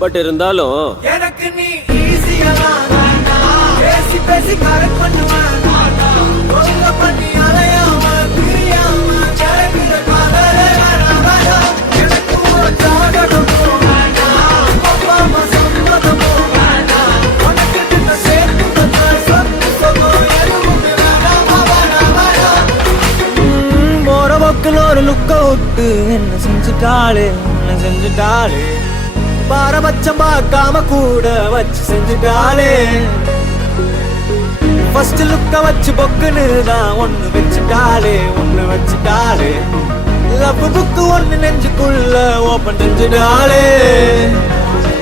but இருந்தாலும் எனக்கு நீ ஈஸியா பேசி பேசி கரெக்ட் பண்ணுவேன் ஒழுங்க பண்ணி அலையாம பிரியாம கிடைக்கிற காதலே வேணாம் எனக்கு ஒரு ஜாதகமும் வேண்டாம் அப்பா அம்மா சம்மதமும் வேண்டாம் உனக்கு கிட்ட சேர்த்து வந்த சொத்து சுகம் எதுவுமே வேணாம் போற பக்கம் ஒரு லுக்க விட்டு என்ன செஞ்சுட்டாளே பாரபட்சம் பார்க்காம கூட வச்சு செஞ்சுட்டாளே ஃபர்ஸ்ட் லுக்க வச்சு பொக்குன்னு தான் ஒண்ணு வச்சுட்டாளே லவ் புக்கு ஒண்ணு நெஞ்சுக்குள்ள ஓபன் செஞ்சுட்டாளே